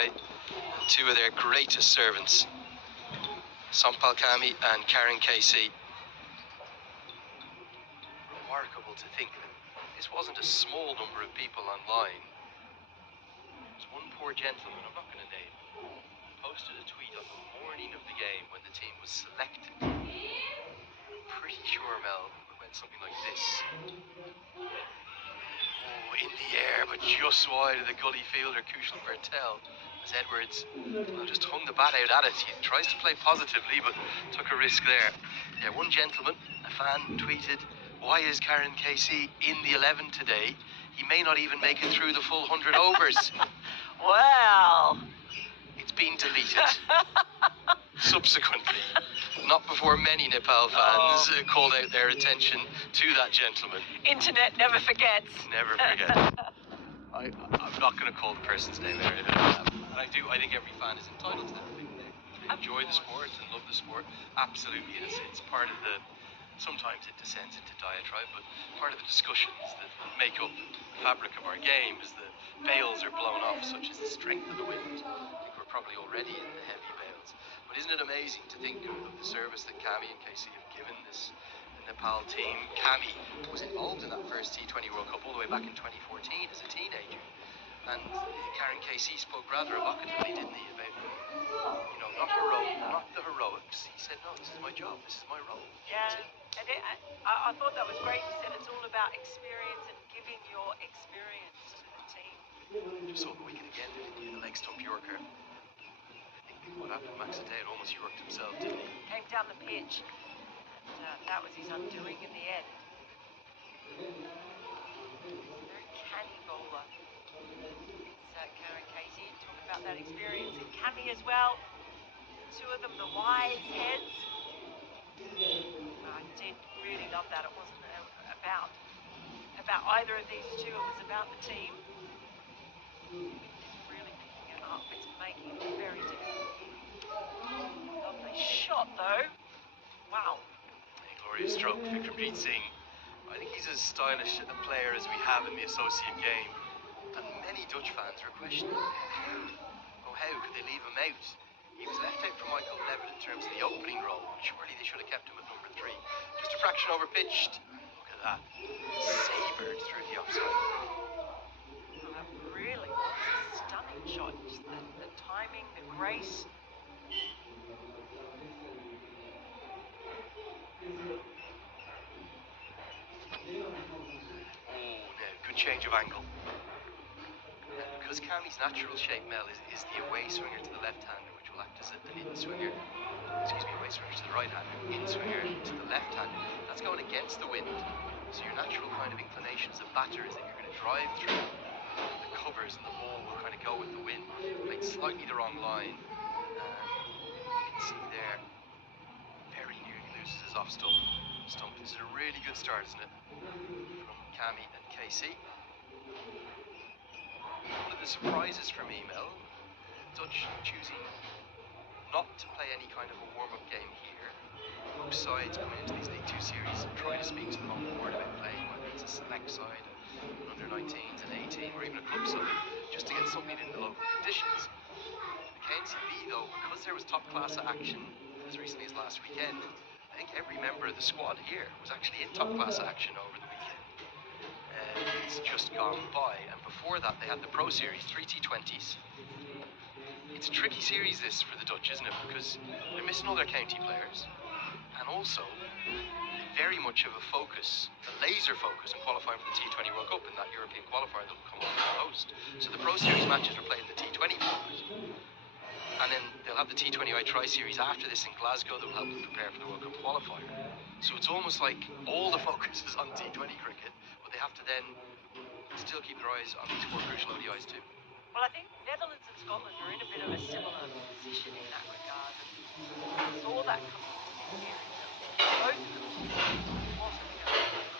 try, and two of their greatest servants, Sampal Kami and Karen Casey. Remarkable to think that this wasn't a small number of people online. There's one poor gentleman, I'm not going to name, posted a tweet on the morning of the game when the team was selected. I'm pretty sure, Mel, it went something like this. Oh, in the air, but just wide of the gully fielder, Kushal Bertel, as Edwards just hung the bat out at it. He tries to play positively, but took a risk there. Yeah, one gentleman, a fan, tweeted, "Why is Karen Casey in the 11 today? He may not even make it through the full 100 overs." Well, it's been deleted. Subsequently, not before many Nepal fans called out their attention to that gentleman. Internet never forgets. Never forget. I'm not going to call the person's name out. But I think every fan is entitled to that thing. They enjoy the sport and love the sport. Absolutely, it's part of the. Sometimes it descends into diatribe, but part of the discussions that make up the fabric of our game is the bales are blown off, such as the strength of the wind. I think we're probably already in the heavy bales. But isn't it amazing to think of the service that Kami and Casey have given the Nepal team? Kami was involved in that first T20 World Cup all the way back in 2014 as a teenager. And Karen Casey spoke rather evocatively, didn't he, about, not the heroics. He said, no, this is my job, this is my role. Yeah, and I thought that was great. He said it's all about experience and giving your experience to the team. Just saw the wicket again, didn't you? The leg stump Yorker. I think what happened, Max Adayat almost Yorked himself, didn't he? Came down the pitch, and that was his undoing in the end. Very canny bowler. It's Karen Casey. Talk about that experience in Kami as well. Two of them, the wise heads. I did really love that. It wasn't about either of these two. It was about the team. It's really picking it up. It's making it very difficult. Lovely shot, though. Wow. A glorious stroke, Vikramjit Singh. I think he's as stylish a player as we have in the associate game. And many Dutch fans are questioning how could they leave him out? He was left out for Michael Levitt in terms of the opening role. Surely they should have kept him at number 3. Just a fraction over pitched. Look at that. Sabred through the offside. Well, that really was a stunning shot. Just the timing, the grace. Oh, no, good change of angle. Because Kami's natural shape, Mel, is the away swinger to the left-hander, which will act as an in-swinger. Excuse me, away swinger to the right-hander, in-swinger to the left-hander. That's going against the wind. So your natural kind of inclination as a batter is that you're going to drive through the covers and the ball will kind of go with the wind. Played slightly the wrong line. You can see there, very nearly loses his off stump. This is a really good start, isn't it? From Kami and Casey. One of the surprises for me, Mel, Dutch choosing not to play any kind of a warm-up game here. Most sides coming into these League 2 series try to speak to the home board about playing, whether it's a select side, an under-19s, an 18, or even a club side, just to get something in the local conditions. The KNCB, though, because there was top-class action as recently as last weekend, I think every member of the squad here was actually in top-class action over the weekend. It's just gone by, and before that they had the Pro Series, 3 T20s. It's a tricky series this for the Dutch, isn't it? Because they're missing all their county players, and also very much of a focus, a laser focus on qualifying for the T20 World Cup in that European qualifier that will come up in the host. So the Pro Series matches are played in the T20 format. And then they'll have the T20I Tri-Series after this in Glasgow that will help them prepare for the World Cup qualifier. So it's almost like all the focus is on T20 cricket, but they have to then still keep their eyes on these 4 crucial ODIs too. Well, I think Netherlands and Scotland are in a bit of a similar position in that regard. And we saw that coming into this series. Both of them wasn't going to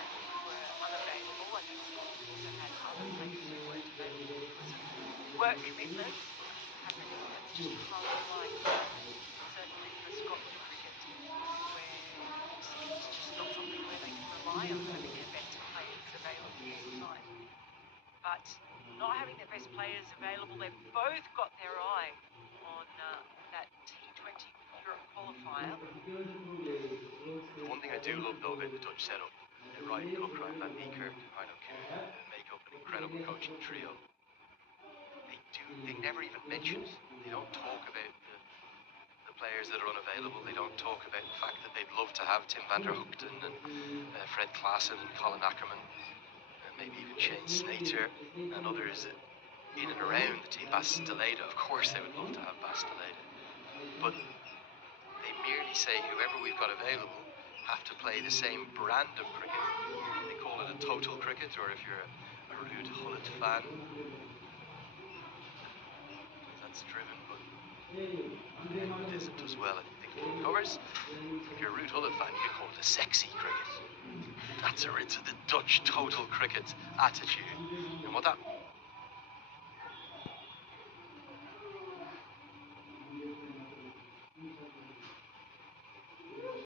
and were unavailable. I think Scotland also had other players who weren't available because of work commitments. It's just hard like certainly for Scotland cricket, where it's just not something where they can rely on having their best players available all the time. But not having their best players available. They've both got their eye on that T20 Europe qualifier. The one thing I do love though about the Dutch setup, Ryan Cookran, Van Niekerk, Heino Kuhn, make up an incredible coaching trio. They never even mention it. They don't talk about the players that are unavailable. They don't talk about the fact that they'd love to have Tim van der Hoogten and Fred Klaassen and Colin Ackerman, and maybe even Shane Snater and others in and around the team. Bas de Leede, of course they would love to have Bas de Leede. But they merely say whoever we've got available have to play the same brand of cricket. They call it a total cricket, or if you're a Ruud Gullit fan, that's driven, but it isn't as well, I think it covers. If you're a Ruud Gullit fan, you can call it a sexy cricket. That's the Dutch total cricket attitude. And what that